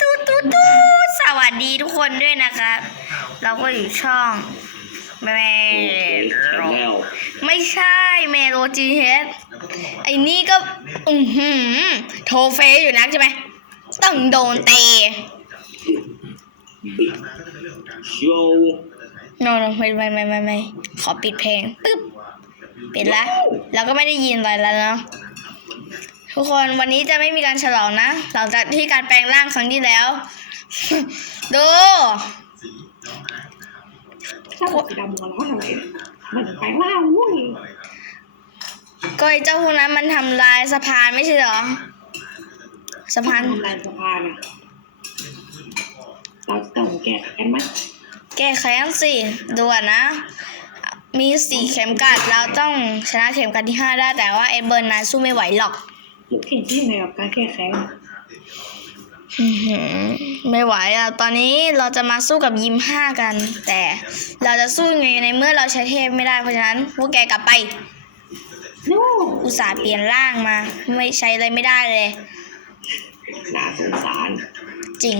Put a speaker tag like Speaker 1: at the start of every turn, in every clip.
Speaker 1: ตูดตูดตูดสวัสดีทุกคนด้วยนะครับ เราก็อยู่ช่องเมโร
Speaker 2: แล้ว
Speaker 1: ไม่ใช่เมโรจีเฮดไอ้นี่ก็ อือหือ โทเฟอยู่นักใช่ไหมต้องโดนเตะ
Speaker 2: บิ๊กโชว์
Speaker 1: โนโนไม่ไม่ไม่ไม่ไม่ขอปิดเพลงปึ๊บปิดละเราก็ไม่ได้ยินอะไรแล้วเนาะ ทุกคนวันนี้จะไม่มีการฉลองนะ หลังจากที่การแปลงร่างครั้งที่แล้ว ดู
Speaker 3: ถ้าผมสีดำหัวร้อนอะไรเนี่ยมันไปล่าวุ้ย
Speaker 1: ก็ไอ้เจ้าพวกนั้นมันทำลายสะพานไม่ใช่เหรอสะพาน
Speaker 3: ทำลายสะพานอะเราจะต้องแกะกันไหม
Speaker 1: แก้แค้นสิด่วนนะ มีสี่เข็มกัดเราต้องชนะเข็มกัดที่ห้าได้แต่ว่าเอ็ดเบิร์นนั้นสู้ไม่ไหวหรอก
Speaker 3: ลูกเข่งที่ยังไงกับการแก้แค้น
Speaker 1: อื้อหือไม่ไหวอะ ตอนนี้เราจะมาสู้กับยิมห้ากัน แต่เราจะสู้ยังไงในเมื่อเราใช้เทพไม่ได้เพราะฉะนั้นพวกแกกลับไป
Speaker 3: โน่
Speaker 1: อุตส่าห์เปลี่ยนร่างมา ไม่ใช้อะไรไม่ได้เลย
Speaker 3: น่าสงสาร
Speaker 1: จริง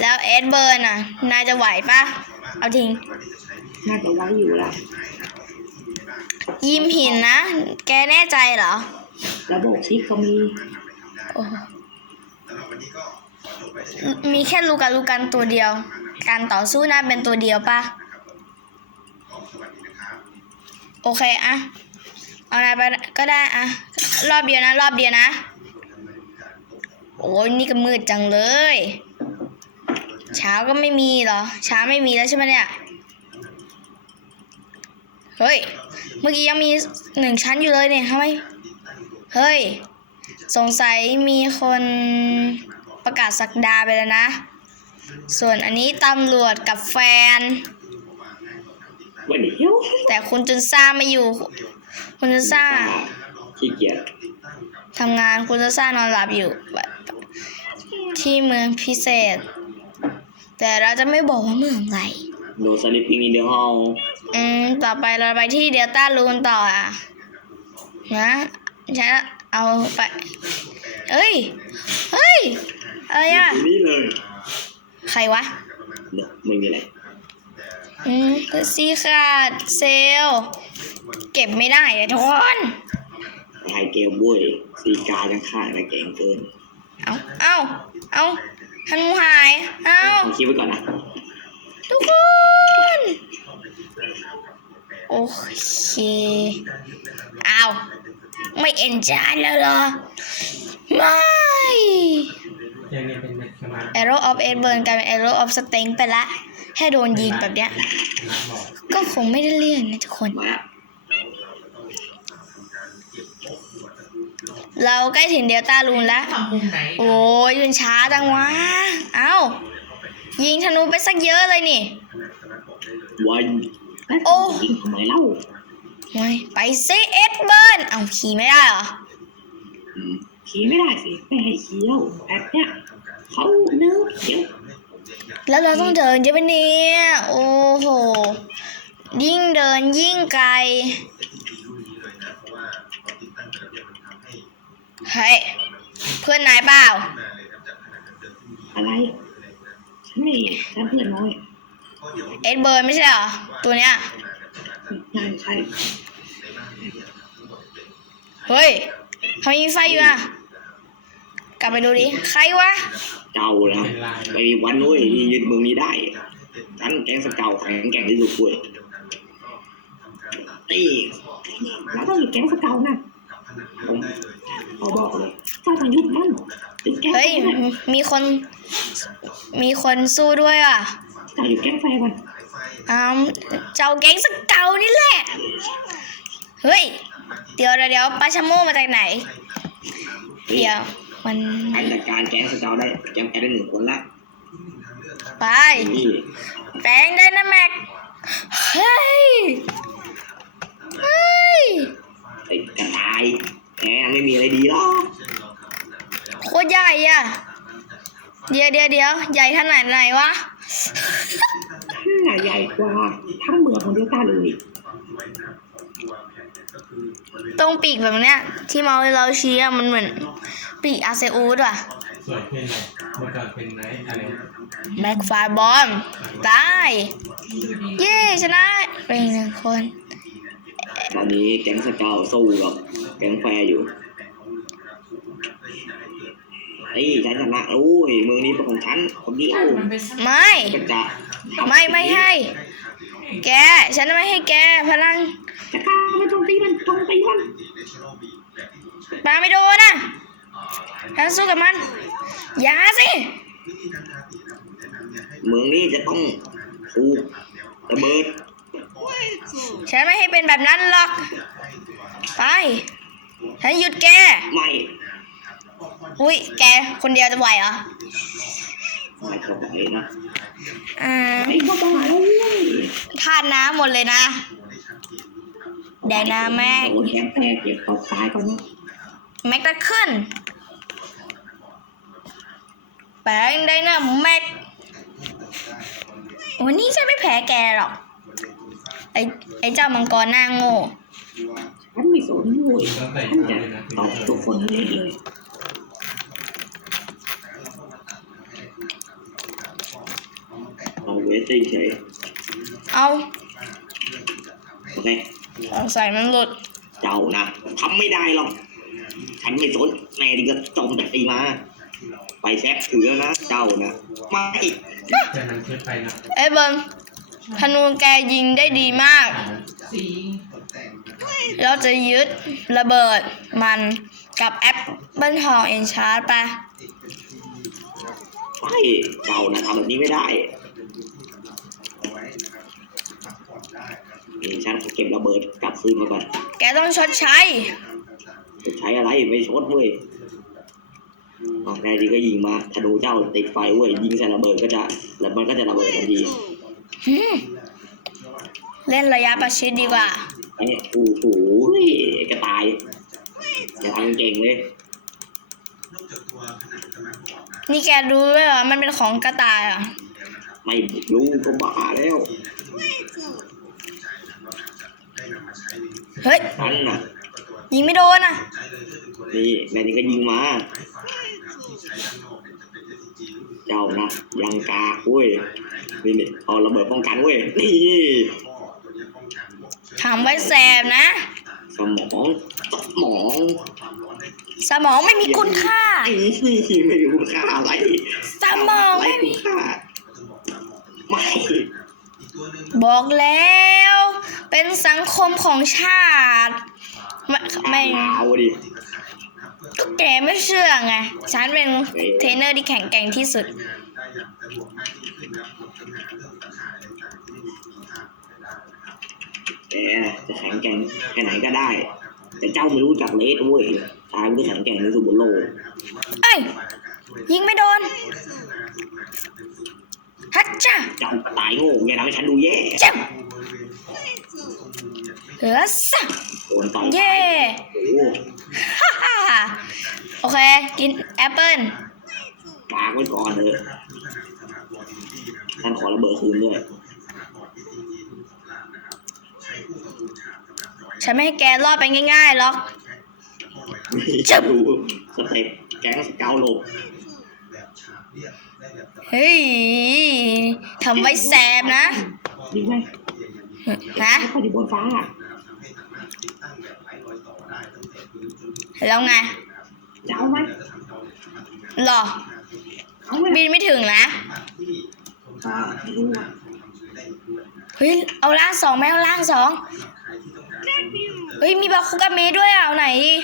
Speaker 1: แล้วเอ็ดเบิร์นอะ นายจะไหวปะเอาทิ้ง
Speaker 3: น่าจะไว้อยู่ละ
Speaker 1: ยิมหินนะ แกแน่ใจเหรอ
Speaker 3: ระบบซิปก็มี
Speaker 1: โอ้มีแค่ลูกกันลูกกันตัวเดียว การต่อสู้น่าเป็นตัวเดียวปะโอเคอะเอานายไปก็ได้อะรอบเดียวนะ รอบเดียวนะ โอ้ยนี่ก็มืดจังเลย เช้าก็ไม่มีหรอ เช้าไม่มีแล้วใช่ไหมเนี่ย เฮ้ย เมื่อกี้ยังมีหนึ่งชั้นอยู่เลยเนี่ยทำไม เฮ้ย สงสัยมีคนประกาศสักดาไปแล้วนะ ส่วนอันนี้ตำรวจกับแฟน
Speaker 3: วันเดียว
Speaker 1: แต่คุณจุนซ่าไม่อยู่ คุณจุนซ่า
Speaker 2: ขี้เกียจ
Speaker 1: ทำงานคุณจุนซ่านอนหลับอยู่ ที่เมืองพิเศษ แต่เราจะไม่บอกว่าเมืองอะไร
Speaker 2: โนสลิปปิ้งอินเดอะฮอล
Speaker 1: อืม ต่อไปเราไปที่เดลต้าลูนต่ออะ นะ ฉันเอาไป เอ้ย เฮ้ย อะไรอะ
Speaker 2: นี่เลย
Speaker 1: ใครวะ
Speaker 2: เนอะไม่มีอะไร
Speaker 1: อืมซีขาดเซลลเก็บไม่ได้อะทุกคน
Speaker 2: ไฮเกลบุ้ยซีกาข้างๆนะเก่งเกิน
Speaker 1: เอาเอาเอาฮันมูหาย เอา
Speaker 2: ผมคิดไว้ก่อนนะ
Speaker 1: ทุกคน โอเค เอา ไม่เอ็นจานแล้วเหรอ ไม่
Speaker 4: ยังเนี่ยเป็นสมาร์ท
Speaker 1: Arrow of e d b u r n กลายเป็น Arrow of Sting ไปละแค่โดนยิงแบบเนี้ย
Speaker 4: บอก
Speaker 1: ก็คงไม่ได้เลื่อนนะทุกคน
Speaker 2: มาละ
Speaker 1: เราใกล้ถึงเดลต้ารูนแล้ว โอ้ยยืนช้าจังวะ เอ้า ยิงธนูไปสักเยอะเลยนี่
Speaker 2: วัน
Speaker 3: แล้ว
Speaker 1: โอ้
Speaker 3: ยิงทำ ไมเล่า
Speaker 1: โอ้ยไปซิเอ็ดเบิร์นเอ้าขี่ไม่ได้เหรอ
Speaker 2: อืม
Speaker 3: ขี่ไม่ได้สิไม่ให้ขี่แล้วแอปเนี่ยเขาเนื้อเขียว
Speaker 1: แล้วเราต้องเดินเยอะไปเนี่ยโอ้โห ยิ่งเดินยิ่งไกลเฮ้ยเพื่อนนายเปล่า
Speaker 3: อะไรฉันนี่ฉันเพื่อนน้อย
Speaker 1: เอ็ดเบิร์นไม่ใช่เหรอ ตัวเนี้ย
Speaker 3: งานใคร
Speaker 1: เฮ้ยเขายิงไฟอยู่อะกลับไปดูดิ ใครวะ
Speaker 2: เก่านะไม่มีวันนู้ยยึดเมืองนี้ได้ฉันแก๊งสเกาแข็งแกร่งที่สุดเว้ยนี่
Speaker 3: แล้วต้อยู่แก๊งสเกานะ
Speaker 2: ผม
Speaker 3: เขาบอกเลยเจ้าต้องยุบมันเป็น
Speaker 1: เฮ้ย มีคน มีคนสู้ด้วยอะ
Speaker 3: จ้าอยู่แก๊งไฟมัน
Speaker 1: อ้าวเจ้าแก๊งสเกานี่แหละ เฮ้ย เดี๋ยวเดี๋ยวเดี๋ยวปลาชะโมมาจากไหน เดี๋ยว มัน
Speaker 2: การจัดการแก๊งสเกาได้แก๊งแอดได้หนึ่งคนละ
Speaker 1: ไป
Speaker 2: นี่
Speaker 1: แปลงได้นะแม็กเฮ้ยเฮ้ย
Speaker 2: ไอ้กระต่ายแกไม่มีอะไรดีหรอก
Speaker 1: โคตรใหญ่อะ เดี๋ยวเดี๋ยวเดี๋ยวใหญ่ขนาดไหนวะ
Speaker 3: ถ้าใหญ่กว่าทั้งเมืองของเดลต้าเลย
Speaker 1: ตรงปีกแบบเนี้ย ที่เมาส์เราชี้อะมันเหมือนปีกอาเซอูดว่ะ
Speaker 4: สวยขึ้นเลยเมื่อก่อนเป็นไหนอะไร
Speaker 1: แม็กไฟบอมตายเย้ชนะเป็นหนึ่งคน
Speaker 2: ตอนนี้แก๊งสเกาสู้กับแก๊งแฟร์อยู่เฮ้ยฉันชนะโอ้ยเมืองนี้เป็นของฉันคนเดียว
Speaker 1: ไม่
Speaker 2: ก็จะทำ
Speaker 1: ไม่ไม่ให้ แก ฉันไม่ให้แกพลัง
Speaker 3: ไม่ต้องตีมันต้องตีมัน
Speaker 1: ปาไม่โดนนะฉันสู้กับมัน อย่าสิ
Speaker 2: เมืองนี้จะต้องถูกระเบิด
Speaker 1: ฉันไม่ให้เป็นแบบนั้นหรอก ไป ฉันหยุดแก
Speaker 2: ไม่
Speaker 1: อุ้ยแกคนเดียวจะไหวเหรอ
Speaker 2: ไม่เข้าใจนะ
Speaker 1: อ่า
Speaker 3: ไอ้เข้าไป
Speaker 1: ทาดน้ำหมดเลยนะ แดงน้ำแม็ก
Speaker 3: โดนแขนแตกเจ็บตกตายก่อนนะ
Speaker 1: แม็กตะขึ้นแปลงได้นะแม็กวันนี้ฉันไม่แพ้แกหรอก ไอ้ไอ้เจ้ามังกรหน้าโง่
Speaker 3: ฉันไม่สนเลย
Speaker 4: ต้องใส่
Speaker 3: ฉัน
Speaker 4: ผ้า
Speaker 3: จะ
Speaker 4: ด้วยนะ
Speaker 3: ตอบทุกคนให้เลย
Speaker 2: เอาเวสติ้งเฉย
Speaker 1: เอา
Speaker 2: โอเค
Speaker 1: เอาใส่มันหลุด
Speaker 2: เจ้านะทำไม่ได้หรอก ฉันไม่สนแม่ดีก็จมแต่ตีมา ไปแซกถือนะ เจ้านะไม่
Speaker 4: แต่มันเกินไปนะ
Speaker 1: เอ้ยเบิงธนูแกยิงได้ดีมากเราจะยึดระเบิดมันกับแอปเปิลทองเอนชาร์ดไป
Speaker 2: ไม่เจ้านะทำแบบนี้ไม่ได้ ฉันเก็บระเบิดกลับคืนมาก่อน
Speaker 1: แกต้องชดใช้
Speaker 2: จะใช้อะไรไม่ชดเว้ยออกได้ดีก็ยิงมาธนูเจ้าติดไฟเว้ยยิงใส่ระเบิดก็จะแล้วมันก็จะระเบิดทันที
Speaker 1: หืมเล่นระยะประชิดดีกว่า
Speaker 2: ไอ้เนี่ยโอ้โหกระต่ายอย่าทำเก่งเลย
Speaker 1: นี่แกรู้ด้วยเหรอมันเป็นของกระต่ายเหรอะ
Speaker 2: ไม่รู้ก็บ้าแล้ว
Speaker 1: เฮ้ย
Speaker 2: นั่นน่ะ
Speaker 1: ยิงไม่โดนอะ
Speaker 2: นี่แม่นี่ก็ยิงมา เจ้านะ ยังกาเว้ย นี่นี่เอาระเบิดป้องกันเว้ย นี่
Speaker 1: ถามไว้แสบนะ
Speaker 2: สมอง สมอง
Speaker 1: สมองไม่มีคุณค่า
Speaker 2: ไอ้นี่ไม่มีคุณค่าอะไร
Speaker 1: สมอง
Speaker 2: ไร
Speaker 1: ไม่
Speaker 2: คุ
Speaker 1: มี
Speaker 2: ณค่าไม่
Speaker 1: บอกแล้ว เป็นสังคมของชาติไม่ไม่
Speaker 2: เอาดิ
Speaker 1: ก็แกไม่เชื่อไง ฉันเป็นเทรนเนอร์ที่แข็งแกร่งที่สุด
Speaker 2: แกจะแข็งแกร่งแค่ไหนก็ได้ แต่เจ้าไม่รู้จักเลสเว้ยตายมันก็แข็งแกร่งที่สุดบนโลก
Speaker 1: เอ้ย ยิงไม่โดน ฮัจจ้า
Speaker 2: เจ้าตายโง่อย่าทำให้ฉันดูแย่
Speaker 1: เจ้าเหลือสัก
Speaker 2: โดนต่อย
Speaker 1: เย่
Speaker 2: โอ้โห
Speaker 1: ฮ่าฮ่าฮ่าโอเค กินแอปเปิ้ล
Speaker 2: ฝากไว้ก่อนเถอะท่านขอระเบิดคืนด้วย
Speaker 1: ฉันไม่ให้แกรอดไปง่ายๆหรอก
Speaker 2: จะดูสเต็ปแก๊งสเกาโลก
Speaker 1: เฮ้ยทำไว้แสบนะ
Speaker 3: ยิงไหม
Speaker 1: ฮะ
Speaker 3: แล้วก็อยู่บนฟ้า
Speaker 1: แล้วไง
Speaker 3: จะเอาไหม
Speaker 1: หรอ
Speaker 3: เอาไหม
Speaker 1: บินไม่ถึงนะ
Speaker 3: ฟ้าไม่รู้อะ
Speaker 1: เฮ้ย เอาล่างสองไหมเอาล่างสอง เฮ้ย มีบาคุกาเมะด้วยอะเอาไหนดี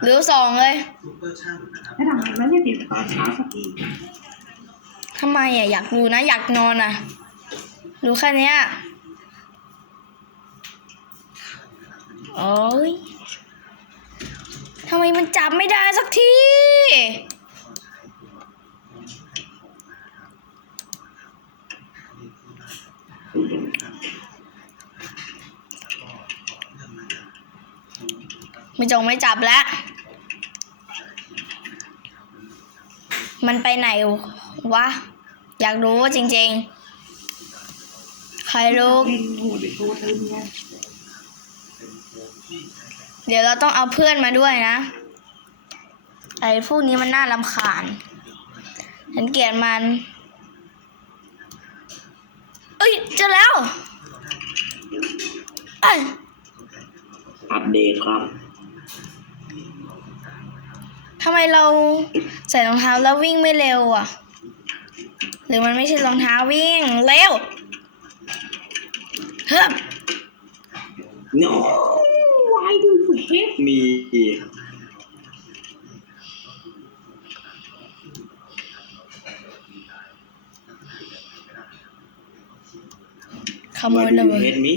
Speaker 1: เหลือสองเลย
Speaker 3: แล้วทำไมมันไม่ติดตอนเช้าสักที
Speaker 1: ทำไมอะอยากดูนะ อยากนอนอะ รู้แค่เนี้ยโอ้ยทำไมมันจับไม่ได้สักทีไม่จงไม่จับแล้ว มันไปไหนวะ อยากรู้จริง ๆ ใครรู้ เดี๋ยวเราต้องเอาเพื่อนมาด้วยนะ ไอ้พวกนี้มันน่ารำคาญ ฉันเกลียดมัน เอ้ยเจอแล้วเอ้ย
Speaker 2: อัปเดตครับ
Speaker 1: ทำไมเราใส่รองเท้าแล้ววิ่งไม่เร็วอะ หรือมันไม่ใช่รองเท้าวิ่งเร็วเฮ้ย
Speaker 2: no
Speaker 3: why do you hate
Speaker 2: มี
Speaker 1: ขโมย
Speaker 2: Why
Speaker 1: เล
Speaker 2: do
Speaker 1: ย
Speaker 2: you hate me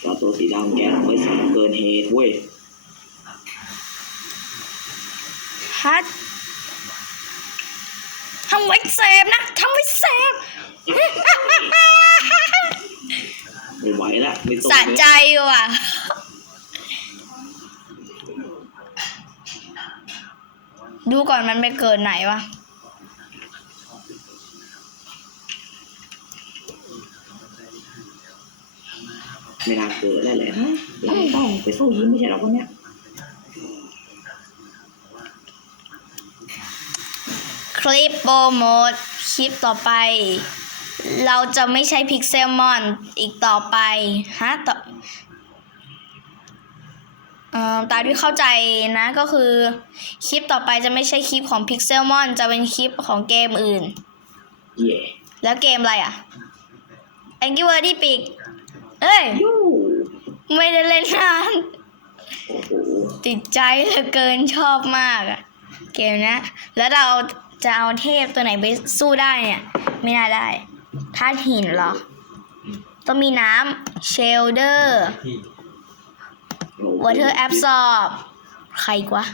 Speaker 2: เจ้าตัวสีดำแกทำไว้สูงเกินเหตุเว้ย
Speaker 1: ฮัททำไว้เซฟนะทำไว้เซฟ
Speaker 2: ไม่ไหวละไม่ต้อง
Speaker 1: สะใจว่ะ ดูก่อน มันไปเกิดไหนวะ
Speaker 2: ไม่น่าเกิดได้แหละ
Speaker 3: เราต้องไปสู้ยิ้มไม่ใช่เหรอคนเนี้ย
Speaker 1: คลิปโปรโมทคลิปต่อไป เราจะไม่ใช้พิกเซลมอนอีกต่อไปฮะต่อเอ่อ ตามที่เข้าใจนะก็คือคลิปต่อไปจะไม่ใช่คลิปของ Pixelmon จะเป็นคลิปของเกมอื่น
Speaker 2: เย่
Speaker 1: แล้วเกมอะไรอะ Angry Birds ที่ปีกเอ้ย
Speaker 2: ยู
Speaker 1: ไม่ได้เล่นนาน
Speaker 2: โอ้โห
Speaker 1: ติดใจเหลือเกินชอบมากอะเกมเนี้ยแล้วเราจะเอาเทพตัวไหนไปสู้ได้เนี่ย ไม่น่าได้ธาตุหินเหรอ ต้องมีน้ำเชลเดอร์
Speaker 4: ที่
Speaker 1: วอเ e อร์แอบซอบใครกวะ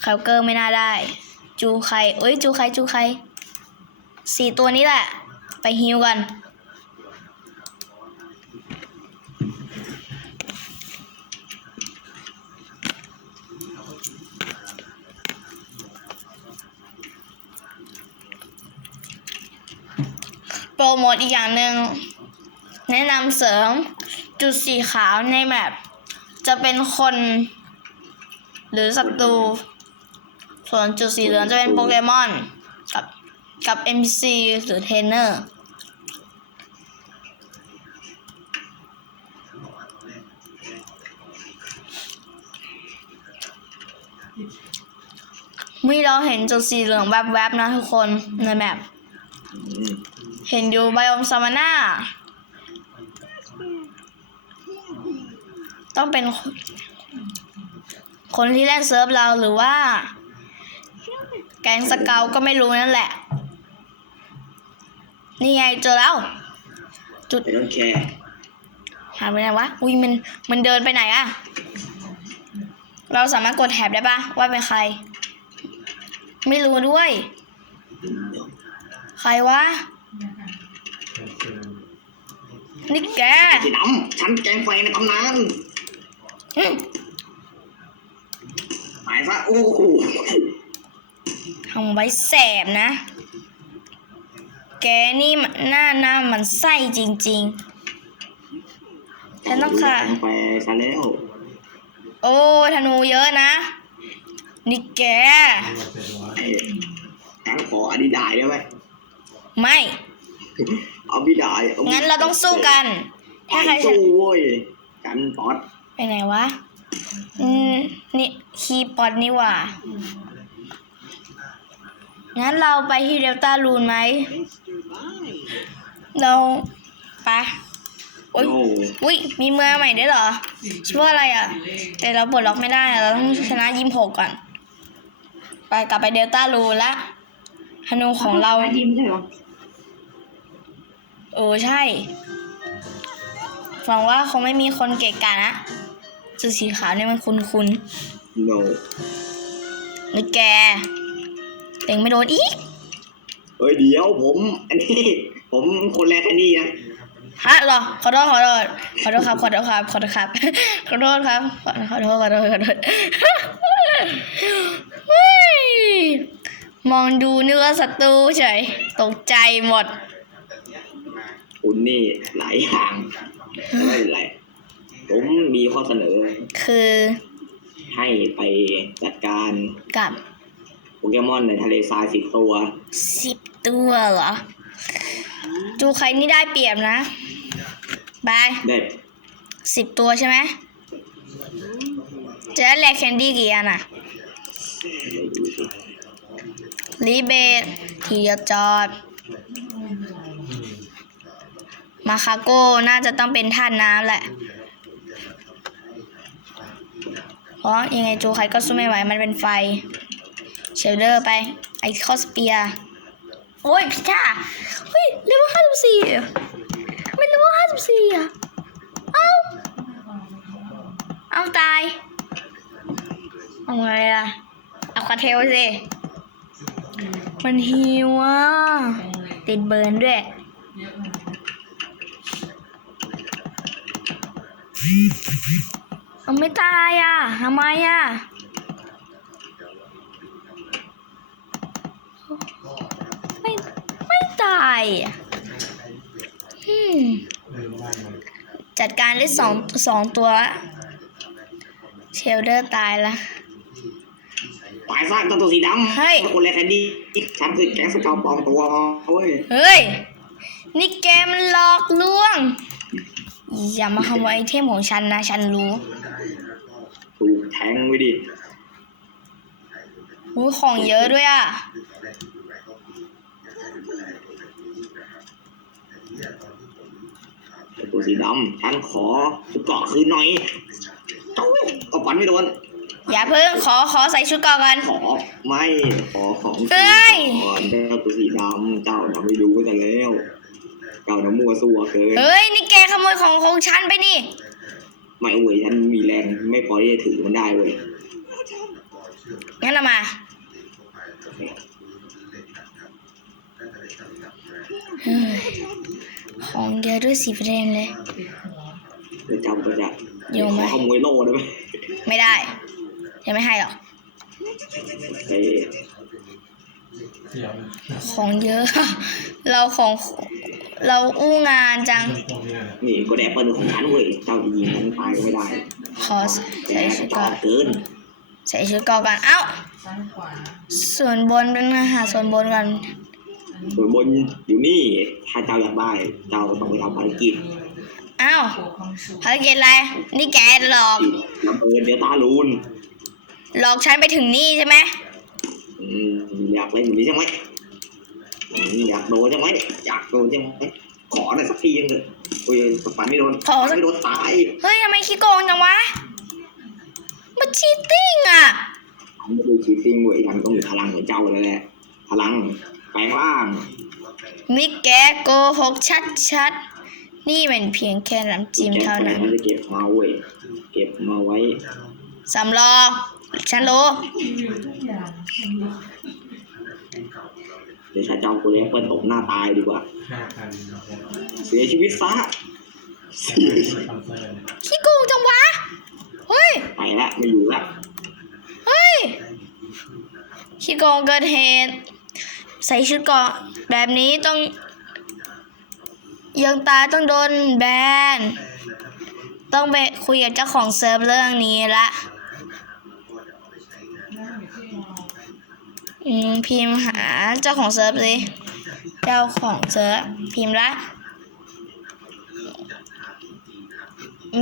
Speaker 1: เคาเกอร์ไม่น่าได้ จูใครเอ้ย จูใคร จูใคร สี่ตัวนี้แหละ ไปฮิวกัน โปรโมทอีกอย่างหนึ่ง แนะนำเสริมจุดสีขาวในแมป จะเป็นคนหรือศัตรู ส่วนจุดสีเหลืองจะเป็นโปเกมอน กับกับ NPC หรือเทรนเนอร์มีเราเห็นจุดสีเหลืองแวบๆนะทุกคนในแมปเห็นอยู่ไบโอมซามาน่า ต้องเป็นคนคนที่เล่นเซิร์ฟเราหรือว่า แก๊งสเกลก็ไม่รู้นั่นแหละ นี่ไงเจอแล้ว จุด
Speaker 2: ไม่ต้องแคร์
Speaker 1: หายไปไหนวะ อุ้ยมันมันเดินไปไหนอะเราสามารถกดแท็บได้ปะว่าเป็นใคร ไม่รู้ด้วย ใครวะ
Speaker 4: เป็นคือ
Speaker 1: นี่แก
Speaker 2: สีดำฉันแกงไฟในตำนาน
Speaker 1: อืม
Speaker 2: ตายซะโอ้โห
Speaker 1: ทำไว้แสบนะ แกนี่มันหน้าหน้ามันไส้จริงๆฉันต้องค่ะ
Speaker 2: แกงไฟซะแล้ว
Speaker 1: โอ้ธนูเยอะนะ นี่แก
Speaker 4: ตัวเสร็จแล้ว
Speaker 2: เอ้ยฉันขออดีดายได้ไหม
Speaker 1: ไม่
Speaker 2: เอาบิดายอบิดย
Speaker 1: งั้นเราต้องสู้กัน ถ้าใครช
Speaker 2: สู้
Speaker 1: นะ
Speaker 2: เว้ยกันป๊อต
Speaker 1: ไปไหนวะ อืมนี่คีย์ปอดนี่หว่า งั้นเราไปที่เดลต้ารูนไหม เราไปโอ๊ย
Speaker 2: โอ้
Speaker 1: อุ้ย มีเมืองใหม่ด้วยเหรอ ชื่อว่าอะไรอะ แต่เราปลดล็อกไม่ได้อะเราต้องชนะยิมหกก่อน ไปกลับไปเดลต้ารูนละธนูของเรา
Speaker 3: ยิ้มใช่เหรอ
Speaker 1: เออใช่หวังว่าคงไม่มีคนเกะกะนะ จุดสีขาวเนี่ยมันคุ้นคุ้น
Speaker 2: โน
Speaker 1: ๆนี่แกเต็งไม่โดนอีก
Speaker 2: เฮ้ยเดี๋ยวผม อันนี้ ผมคนแรกแค่นี้นะ
Speaker 1: ฮะเหรอขอโทษขอโทษขอโทษครับขอโทษครับขอโทษครับขอโทษครับขอขอโทษขอโทษขอโทษเฮ้ยมองดูนึกว่าศัตรูเฉยตกใจหมด
Speaker 2: คุณนี่หลายอย่างแต่ไม่เป็นไร ผมมีข้อเสนอ
Speaker 1: คือ
Speaker 2: ให้ไปจัดการ
Speaker 1: กับ
Speaker 2: โปเกมอนในทะเลทรายสิบตัว
Speaker 1: สิบตัวเหรอ จูใครนี่ได้เปรียบนะบาย
Speaker 2: ได้
Speaker 1: สิบตัวใช่ไหมจะได้แลกแคนดี้กี่อันอะ
Speaker 2: ดูสิ
Speaker 1: รีเบททีเดียวจอด มาคาโก้น่าจะต้องเป็นท่านน้ำแหละ เพราะยังไงโจใครก็สู้ไม่ไหวมันเป็นไฟเชลเดอร์ไป ไอคอสเปีย โอ้ยพี่จ้าเฮ้ยเลเวลห้าสิบสี่ไม่เลเวลห้าสิบสี่อะ เอ้า เอาตาย เอาไงล่ะ เอาคาเทลสิ มันหิวอะ ติดเบิร์นด้วย เอาไม่ตายอะทำไมอะไม่ไม่ตายอะอืม
Speaker 4: เรื่องบ้านมัน
Speaker 1: จัดการได้สองสองตัวละเชลเดอร์ตายละ
Speaker 2: ตายซะเจ้าตัวสีดำ
Speaker 1: เฮ้ย
Speaker 2: คนแรกแคนดี้ฉันคือแก๊งสเกาวปลอมตัวเว้ย
Speaker 1: เฮ้ย นี่แกมันหลอกลวง อย่ามาขโมยไอเทมของฉันนะ ฉันรู้
Speaker 2: ถูกแทงไว้ดิ
Speaker 1: หูของเยอะด้วยอะ
Speaker 2: เจ้าตัวสีดำฉันขอชุดเกาะคืนหน่อยเจ้าเอาปันไม่โดน
Speaker 1: อย่าเพิ่งขอขอใส่ชุดเก่อนกัน
Speaker 2: ขอไม่ขอของ
Speaker 1: เอ้ย
Speaker 2: ก่อนเจ้าตัวสีดำเจ้าทำไม่รู้กันแต่แล้ว เจ้าน้ำมัวซัวเกิน
Speaker 1: เฮ้ย นี่แกขโมยของของฉันไปนี่
Speaker 2: ไม่เว้ยฉันมีแรงไม่พอที่จะถือมันได้เว้ย
Speaker 1: งั้นเอามาเฮ้ยของเยอะด้วยสีเฟรนเลย
Speaker 2: เดี๋ยวเจ้าก็จะ
Speaker 1: โยมไหม
Speaker 2: ขอขโมยโล่ได้ไหม
Speaker 1: ไม่ได้ ยังไม่ให้หรอก
Speaker 2: เอ้ย
Speaker 4: เสียวนะ
Speaker 1: ของเยอะ เราของ เราอู้งานจัง
Speaker 4: เรื่องพวกนี้แหละ
Speaker 2: นี่ก็แดกเปิลของฉันเว้ยเจ้าจะยิงมันตายก็ไม่ได้
Speaker 1: ขอ
Speaker 2: แต่
Speaker 1: ใส่ชุด
Speaker 2: จ
Speaker 1: ก่
Speaker 2: อ
Speaker 1: อน
Speaker 2: ดเกิน
Speaker 1: ใส่ชุดก่อนกันเอ้า ส่วนบนเป็นอาหารส่วนบนกัน
Speaker 2: ส่วนบนอยู่นี่ ถ้าเจ้าอยากได้เจ้าก็ต้องไปทำภารกิจ
Speaker 1: เอ้าภารกิจอะไร นี่แกหลอก
Speaker 2: ที่ระเบิดเดลต้ารูน
Speaker 1: หลอกฉันไปถึงนี่ใช่ไหม
Speaker 2: อืมอยากเล่นแบบนี้ใช่ไหม อืมอยากโดนใช่ไหมอยากโดนใช่ไหมขอหน่อยสักทีนึงเถอะโอ้ยปันไม่โดน
Speaker 1: ขอสัก
Speaker 2: ไม่โดนตาย
Speaker 1: เฮ้ยทำไมขี้โกงจังวะมันชีตติ้งอะ
Speaker 2: ฉันไม่ได้ชีตติ้งเว้ยฉันต้องมีพลังเหมือนเจ้าเลยแหละพลังแปลงร่าง
Speaker 1: นี่แกโกหกชัดๆนี่มันเพียงแค่น้ำจิ้มเท่านั้น
Speaker 2: ฉันจะเก็บมาเว้ยเก็บมาไว้
Speaker 1: สำรองฉันรู้
Speaker 2: เดี๋ยวฉันจะเอาตัวเล็กเปิดตบหน้าตายดีกว่า
Speaker 4: ห้าพันนะครับ
Speaker 2: เสียชีวิตซะเสียชีวิต
Speaker 4: สปอนเซอร์เนี่ย
Speaker 1: ขี้โกงจังวะ เฮ้ย
Speaker 2: ไปละไม่อยู่ละ
Speaker 1: เฮ้ย ขี้โกงเกิดเหตุ ใส่ชุดเกราะแบบนี้ต้อง ยังตายต้องโดนแบน ต้องไปคุยกับเจ้าของเซิร์ฟเรื่องนี้ละ พิมพ์หาเจ้าของเซิร์ฟสิเจ้าของเซิร์ฟพิมพ์ละ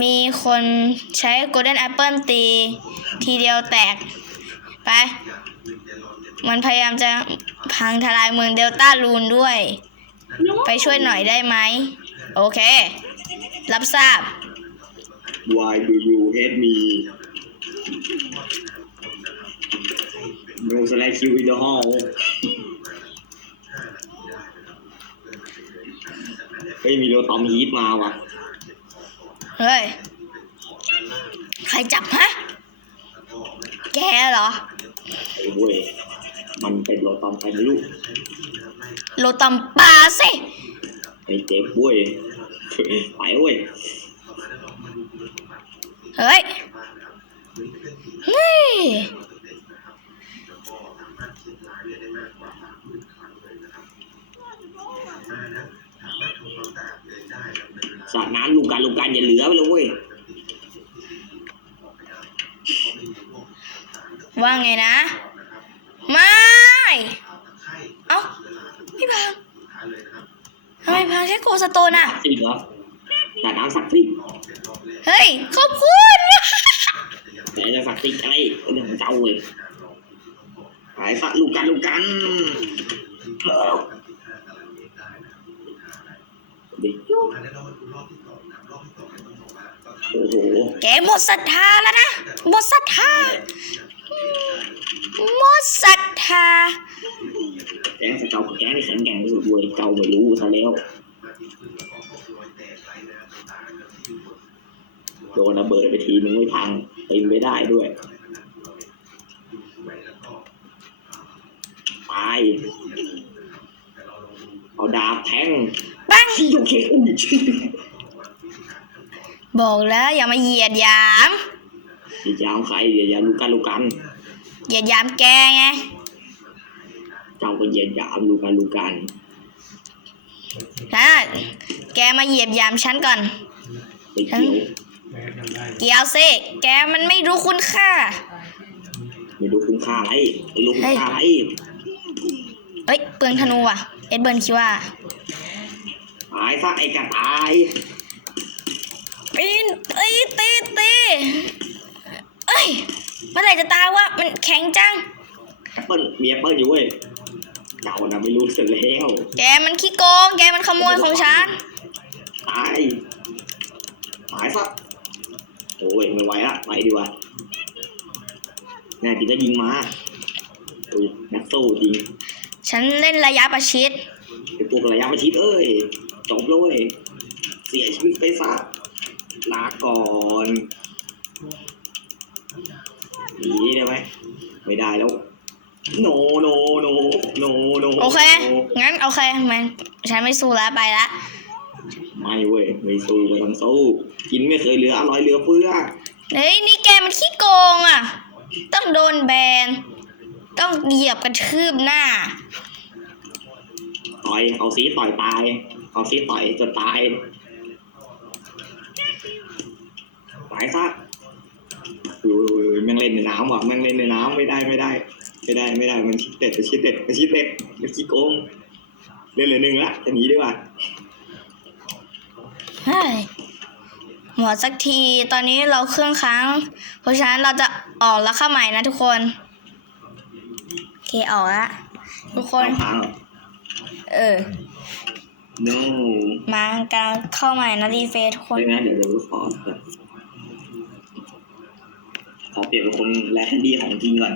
Speaker 1: มีคนใช้ Golden Apple ตี ทีเดียวแตก ไป มันพยายามจะพังทลายเมืองเดลต้ารูนด้วย ไปช่วยหน่อยได้ไหม โอเค รับทราบ
Speaker 2: Why do you hate me No slash you in the hall เฮ้ยมีโรตอมฮีทมาว่ะ
Speaker 1: เฮ้ย ใครจับฮะ แกเหรอ
Speaker 2: ไอ้เว้ยมันเป็นโรตอมใครไม่รู้
Speaker 1: โลตัมปาสิ
Speaker 2: ไอ้เจ็บเว้ยไปเว้ย
Speaker 1: เฮ้ย เฮ้ย
Speaker 2: สระน้ำลูกกันลูกกันอย่าเหลือไปเลยเว้ย
Speaker 1: ว่าไงนะ ไม่ เอ้าพี่พังทำไมพังแค่โกสโตนอะ
Speaker 2: จริงเหรอสระน้ำศักดิ์สิทธิ์
Speaker 1: เฮ้ยขอบคุณ
Speaker 2: แต่จะศักดิ์สิทธิ์อะไรเรื่องของเจ้าเว้ยหายสระลูกกันลูกกันเออเด็กโอ้โห
Speaker 1: แกหมดศรัทธาแล้วนะ หมดศรัทธา หมดศรัทธา
Speaker 2: แกงสเกาแกนี่แข็งแกร่งที่สุดเว้ยเกาไม่รู้ซะแล้วโดนระเบิดไปทีนึงไม่พังเต็มไม่ได้ด้วยตายเอาดาบแทง
Speaker 1: ปัง
Speaker 2: ที่โอเคอุ้ยชื่อ
Speaker 1: บอกแล้วอย่ามาเหยียดหยาม
Speaker 2: อย่ายามใครอย่ายามลูกกันลูกกัน
Speaker 1: เหยียดหยามแกไง
Speaker 2: เจ้าก็เหยียดหยามลูกกันลูกกัน
Speaker 1: นะแกมาเหยียบหยามฉันก่อน
Speaker 2: ไปเกี่ยว
Speaker 4: แม่ทำได้
Speaker 1: เกี่ยวสิแกมันไม่รู้คุณค่า
Speaker 2: ไม่รู้คุ้มค่าอะไรไม่รู้คุ้มค่าอะไร
Speaker 1: เอ้ยเปลืองธนูว่ะ เอ็ดเบิร์นคิดว่า
Speaker 2: ตายซะไอ้กระต่าย
Speaker 1: ปีนตีตีตีเอ้ยเมื่อไหร่จะตายวะมันแข็งจัง
Speaker 2: แอปเปิ้ลมีแอปเปิ้ลอยู่เว้ยเจ้าน่ะไม่รู้เสร็จแล้ว
Speaker 1: แกมันขี้โกงแกมันขโมยของฉัน
Speaker 2: ตายตายซะโอ้ยไม่ไหวละไปดีกว่าแน่จริงก็ยิงมาอุ้ยนักสู้จริง
Speaker 1: ฉันเล่นระยะประชิด
Speaker 2: ไอ้พวกระยะประชิดเอ้ย จบแล้วเว้ยเสียชีวิตไปซะลาก่อนหนีได้ไหมไม่ได้แล้ว โนโนโนโนโน
Speaker 1: โอเค งั้นโอเคมันฉันไม่สู้แล้วไปละ
Speaker 2: ไม่เว้ย ไม่สู้ก็ต้องสู้ กินไม่เคยเหลืออร่อยเหลือเฟือ
Speaker 1: เฮ้ยนี่แกมันขี้โกงอะ ต้องโดนแบน ต้องเหยียบกระทืบหน้า
Speaker 2: ต่อย เอาซีต่อยตาย เอาซีต่อยจนตายตายซะอุ้ยแม่งเล่นในน้ำว่ะแม่งเล่นในน้ำไม่ได้ไม่ได้ ไม่ได้ไม่ได้มันชิดเด็ดมันชิดเด็ดมันชิดเด็ดมันขี้โกงเล่นเหลยหนึ่งละจะหนีดีกว่า
Speaker 1: เฮ้ยหมดสักทีตอนนี้เราเครื่องค้าง เพราะฉะนั้นเราจะออกแล้วเข้าใหม่นะทุกคนโอเคออกละทุกคน
Speaker 2: เอาค้างเหรอ
Speaker 1: เออ
Speaker 2: no
Speaker 1: มาการเข้าใหม่นะรีเฟซทุกคน
Speaker 2: ไม่งั้นเดี๋ยวเดี๋ยวขอแบบขอเปลี่ยนเป็นคนแลนดี้ของจริงก่อน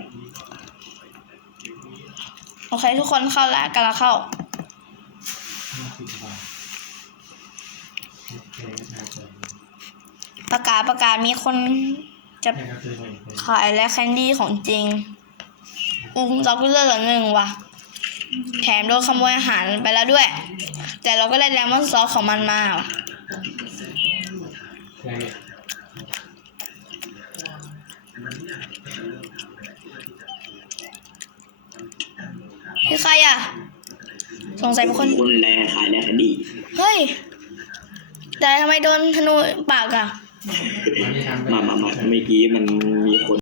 Speaker 1: โอเค ทุกคนเข้าแล้วกำลังเข้า
Speaker 4: ห้าสิบบาทแม่ก็น่าจะ
Speaker 1: ประกาศประกาศมีคนจะ
Speaker 4: แม่ก็ซื้อมาอีกเลย
Speaker 1: ขายและแคนดี้ของจริง อุ้มเราก็เลือกเหลือหนึ่งว่ะ แถมโดนขโมยอาหารไปแล้วด้วย แต่เราก็ได้เลมอนซอสของมันมาว่ะ
Speaker 4: แม่เนี่ย
Speaker 1: คือใครอะ สงสัยเป็นคน
Speaker 2: คนแลขายแลนดี้
Speaker 1: เฮ้ย แต่ทำไมโดนธนูปากอะ
Speaker 4: วันนี้ทำไป
Speaker 2: มามามาเมื่อกี้มันมีคน